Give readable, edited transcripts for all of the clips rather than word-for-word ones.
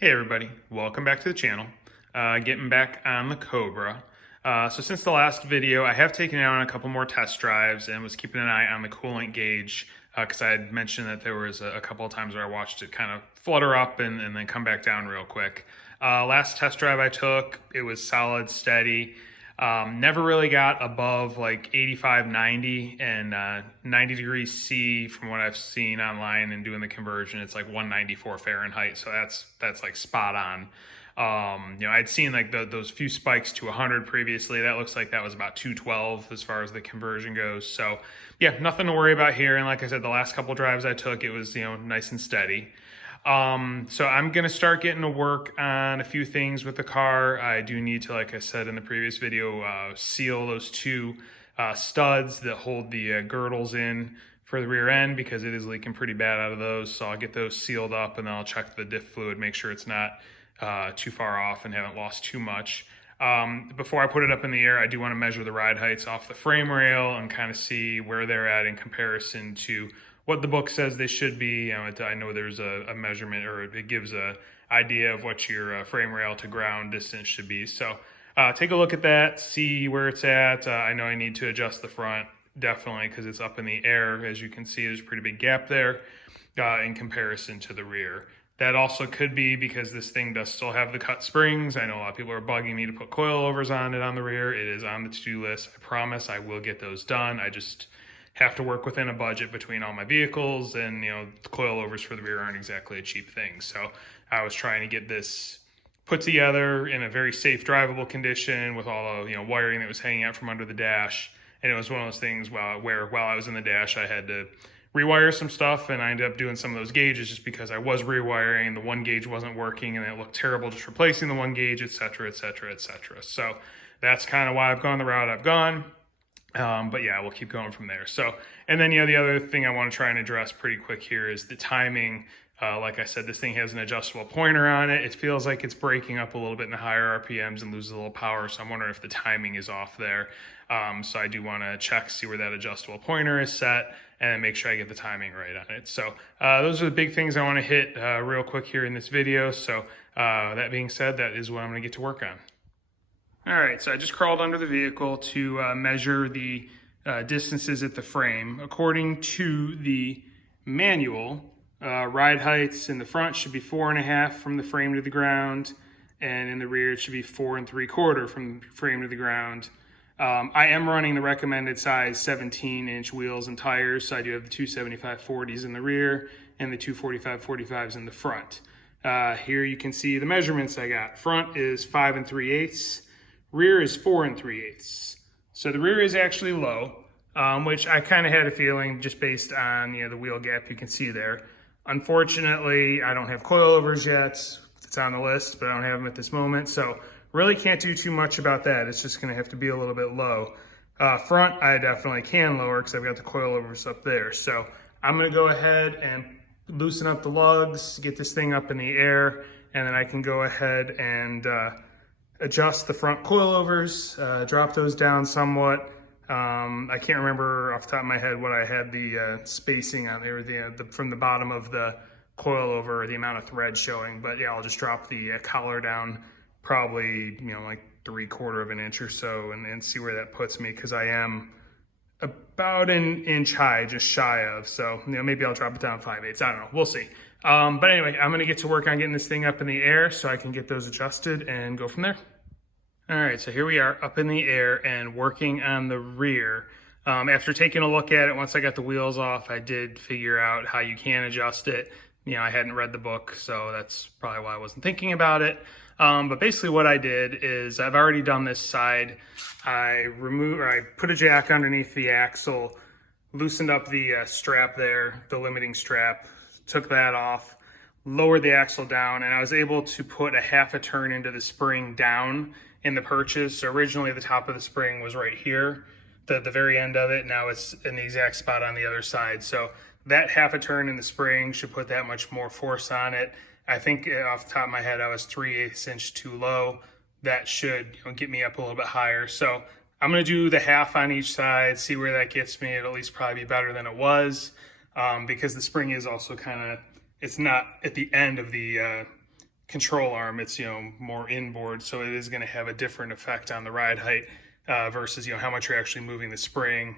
Hey everybody, welcome back to the channel. Getting back on the Cobra. So since the last video, I have taken it on a couple more test drives and was keeping an eye on the coolant gauge because I had mentioned that there was a couple of times where I watched it kind of flutter up and then come back down real quick. Last test drive I took, it was solid, steady. Never really got above like 85, 90, and 90 degrees C from what I've seen online and doing the conversion, it's like 194 Fahrenheit. So that's like spot on. I'd seen like those few spikes to 100 previously. That looks like that was about 212 as far as the conversion goes. So yeah, nothing to worry about here. And like I said, the last couple drives I took, it was, nice and steady. So I'm going to start getting to work on a few things with the car. I do need to, like I said in the previous video, seal those two studs that hold the girdles in for the rear end because it is leaking pretty bad out of those. So I'll get those sealed up and then I'll check the diff fluid, make sure it's not too far off and haven't lost too much. Before I put it up in the air, I do want to measure the ride heights off the frame rail and kind of see where they're at in comparison to what the book says they should be. I know there's a measurement, or it gives a idea of what your frame rail to ground distance should be. So take a look at that, see where it's at. I know I need to adjust the front, definitely, because it's up in the air. As you can see, there's a pretty big gap there in comparison to the rear. That also could be because this thing does still have the cut springs. I know a lot of people are bugging me to put coilovers on it on the rear. It is on the to-do list. I promise I will get those done. I just have to work within a budget between all my vehicles, and the coilovers for the rear aren't exactly a cheap thing. So I was trying to get this put together in a very safe drivable condition with all the wiring that was hanging out from under the dash. And it was one of those things where while I was in the dash, I had to rewire some stuff, and I ended up doing some of those gauges just because I was rewiring. The one gauge wasn't working and it looked terrible just replacing the one gauge, etc., etc., etc. So that's kind of why I've gone the route I've gone. But yeah, we'll keep going from there. So, and then, the other thing I want to try and address pretty quick here is the timing. Like I said, this thing has an adjustable pointer on it. It feels like it's breaking up a little bit in the higher RPMs and loses a little power. So I'm wondering if the timing is off there. So I do want to check, see where that adjustable pointer is set, and make sure I get the timing right on it. So those are the big things I want to hit real quick here in this video. So that being said, that is what I'm going to get to work on. All right, so I just crawled under the vehicle to measure the distances at the frame. According to the manual, ride heights in the front should be 4.5 from the frame to the ground, and in the rear it should be 4 3/4 from the frame to the ground. I am running the recommended size 17-inch wheels and tires, so I do have the 275/40s in the rear and the 245/45s in the front. Here you can see the measurements I got. Front is 5 3/8. Rear is 4 3/8. So the rear is actually low, which I kind of had a feeling just based on the wheel gap you can see there. Unfortunately, I don't have coilovers yet. It's on the list, but I don't have them at this moment. So really can't do too much about that. It's just going to have to be a little bit low. Front, I definitely can lower because I've got the coilovers up there. So I'm going to go ahead and loosen up the lugs, get this thing up in the air, and then I can go ahead and adjust the front coilovers, drop those down somewhat. I can't remember off the top of my head what I had the spacing on there, from the bottom of the coilover, the amount of thread showing. But yeah, I'll just drop the collar down probably, like 3/4 of an inch or so, and see where that puts me, because I am about an inch high, just shy of. So, maybe I'll drop it down 5/8. I don't know. We'll see. But anyway, I'm going to get to work on getting this thing up in the air so I can get those adjusted and go from there. All right, so here we are up in the air and working on the rear. After taking a look at it, once I got the wheels off, I did figure out how you can adjust it. I hadn't read the book, so that's probably why I wasn't thinking about it. But basically what I did is I've already done this side. I put a jack underneath the axle, loosened up the strap there, the limiting strap, took that off, lowered the axle down, and I was able to put a 1/2 turn into the spring down in the purchase. So originally the top of the spring was right here, the very end of it. Now it's in the exact spot on the other side. So that 1/2 turn in the spring should put that much more force on it. I think off the top of my head, I was 3/8 inch too low. That should get me up a little bit higher. So I'm going to do the 1/2 on each side, see where that gets me. It'll at least probably be better than it was, because the spring is also it's not at the end of the control arm, it's, more inboard, so it is going to have a different effect on the ride height versus, how much you're actually moving the spring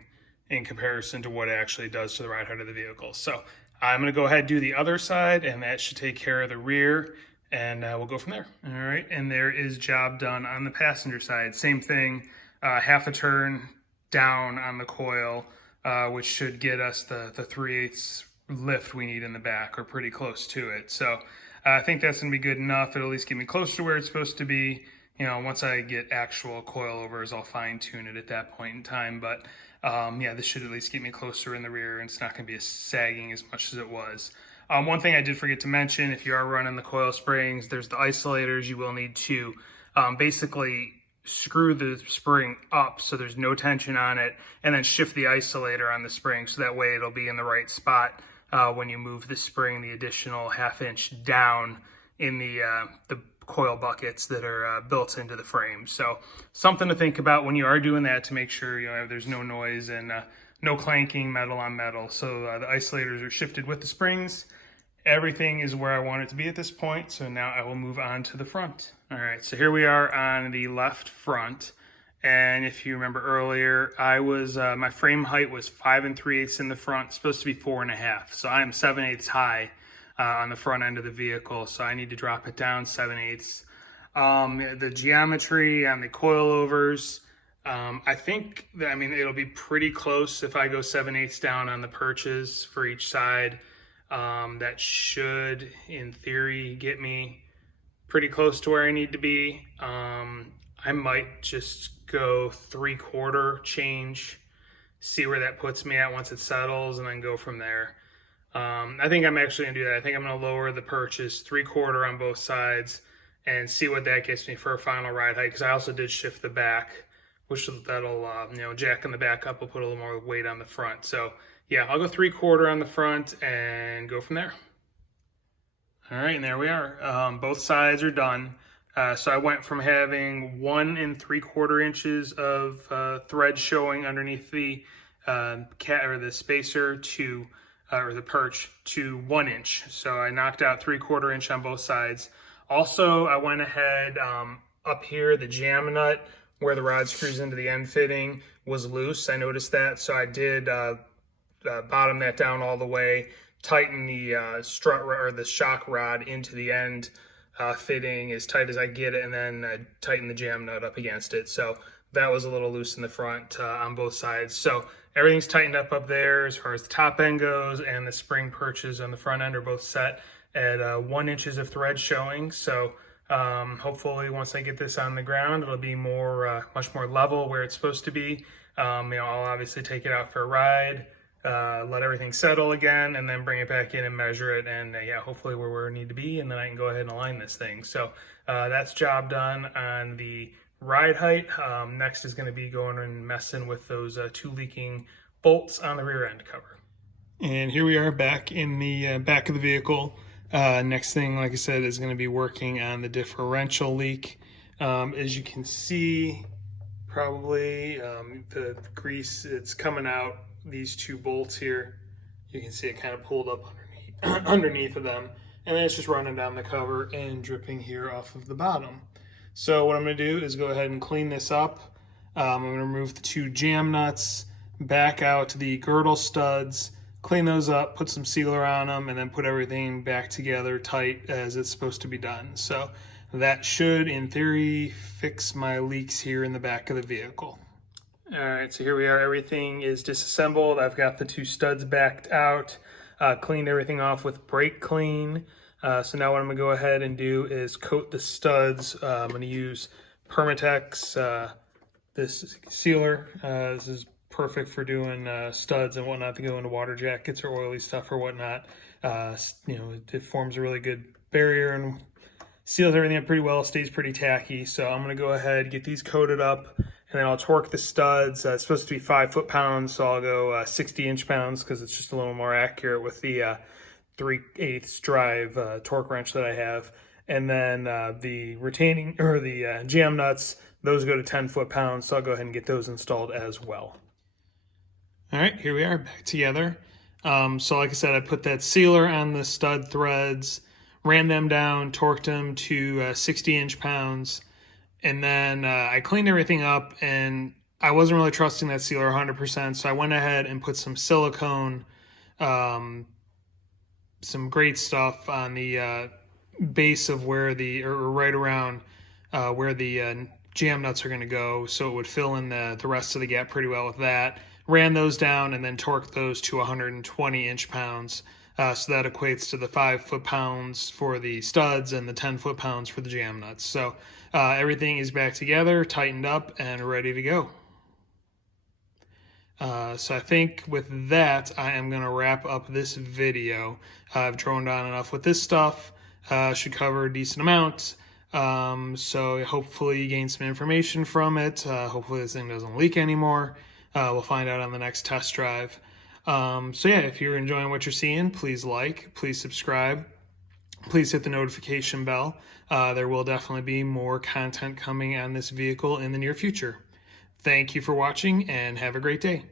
in comparison to what it actually does to the ride height of the vehicle. So I'm going to go ahead and do the other side, and that should take care of the rear, and we'll go from there. All right, and there is job done on the passenger side. Same thing, half a turn down on the coil, which should get us the 3/8 lift we need in the back, or pretty close to it. So I think that's going to be good enough. It'll at least get me close to where it's supposed to be. Once I get actual coilovers, I'll fine tune it at that point in time. But yeah, this should at least get me closer in the rear, and it's not going to be as sagging as much as it was. One thing I did forget to mention, if you are running the coil springs, there's the isolators. You will need to basically screw the spring up so there's no tension on it, and then shift the isolator on the spring so that way it'll be in the right spot when you move the spring the additional 1/2 inch down in the coil buckets that are built into the frame. So something to think about when you are doing that, to make sure there's no noise and no clanking metal on metal. So the isolators are shifted with the springs. Everything is where I want it to be at this point. So now I will move on to the front. All right, so here we are on the left front. And if you remember earlier, I was my frame height was 5 3/8 in the front. It's supposed to be 4 1/2. So I am 7/8 high on the front end of the vehicle. So I need to drop it down 7/8. The geometry on the coilovers, I think that, it'll be pretty close if I go 7/8 down on the perches for each side. That should, in theory, get me pretty close to where I need to be. I might just go 3/4 change, see where that puts me at once it settles, and then go from there. I think I'm actually gonna do that. I think I'm gonna lower the perches 3/4 on both sides and see what that gets me for a final ride height, because I also did shift the back, which that'll jacking the back up will put a little more weight on the front. So yeah, I'll go 3/4 on the front and go from there. All right, and there we are. Both sides are done. So I went from having 1 3/4 inches of thread showing underneath the the spacer to or the perch to 1 inch. So I knocked out 3/4 inch on both sides. Also, I went ahead up here, the jam nut where the rod screws into the end fitting was loose. I noticed that, so I did bottom that down all the way, tighten the strut or the shock rod into the end fitting as tight as I get it, and then tighten the jam nut up against it. So that was a little loose in the front on both sides. So everything's tightened up there as far as the top end goes, and the spring perches on the front end are both set at 1 inches of thread showing. So hopefully once I get this on the ground, it'll be much more level where it's supposed to be. I'll obviously take it out for a ride, let everything settle again, and then bring it back in and measure it, and yeah, hopefully we're where we need to be, and then I can go ahead and align this thing. So that's job done on the ride height. Next is going to be going and messing with those 2 leaking bolts on the rear end cover. And here we are back in the back of the vehicle. Next thing, like I said, is going to be working on the differential leak. As you can see, probably the grease, it's coming out these 2 bolts here. You can see it kind of pulled up underneath of them, and then it's just running down the cover and dripping here off of the bottom. So what I'm going to do is go ahead and clean this up. I'm going to remove the 2 jam nuts, back out the girdle studs, clean those up, put some sealer on them, and then put everything back together tight as it's supposed to be done. So that should, in theory, fix my leaks here in the back of the vehicle. All right, so here we are. Everything is disassembled. I've got the 2 studs backed out, cleaned everything off with brake clean. So now what I'm gonna go ahead and do is coat the studs. I'm gonna use Permatex, this sealer. This is perfect for doing studs and whatnot to go into water jackets or oily stuff or whatnot. It forms a really good barrier and seals everything up pretty well, stays pretty tacky. So I'm gonna go ahead, get these coated up, and then I'll torque the studs. It's supposed to be 5 foot-pounds, so I'll go 60 inch-pounds because it's just a little more accurate with the 3/8 drive torque wrench that I have. And then the retaining, or the jam nuts, those go to 10 foot-pounds, so I'll go ahead and get those installed as well. All right, here we are back together. So like I said, I put that sealer on the stud threads, ran them down, torqued them to 60 inch-pounds, and then I cleaned everything up, and I wasn't really trusting that sealer 100%, so I went ahead and put some silicone, some great stuff on the base of where or right around where the jam nuts are going to go, so it would fill in the rest of the gap pretty well with that. Ran those down and then torqued those to 120 inch-pounds. So that equates to the 5 foot-pounds for the studs and the 10 foot-pounds for the jam nuts. So everything is back together, tightened up, and ready to go. So I think with that, I am going to wrap up this video. I've droned on enough with this stuff. Should cover a decent amount. So hopefully you gain some information from it. Hopefully this thing doesn't leak anymore. We'll find out on the next test drive. So yeah, if you're enjoying what you're seeing, please like, please subscribe, please hit the notification bell. There will definitely be more content coming on this vehicle in the near future. Thank you for watching and have a great day.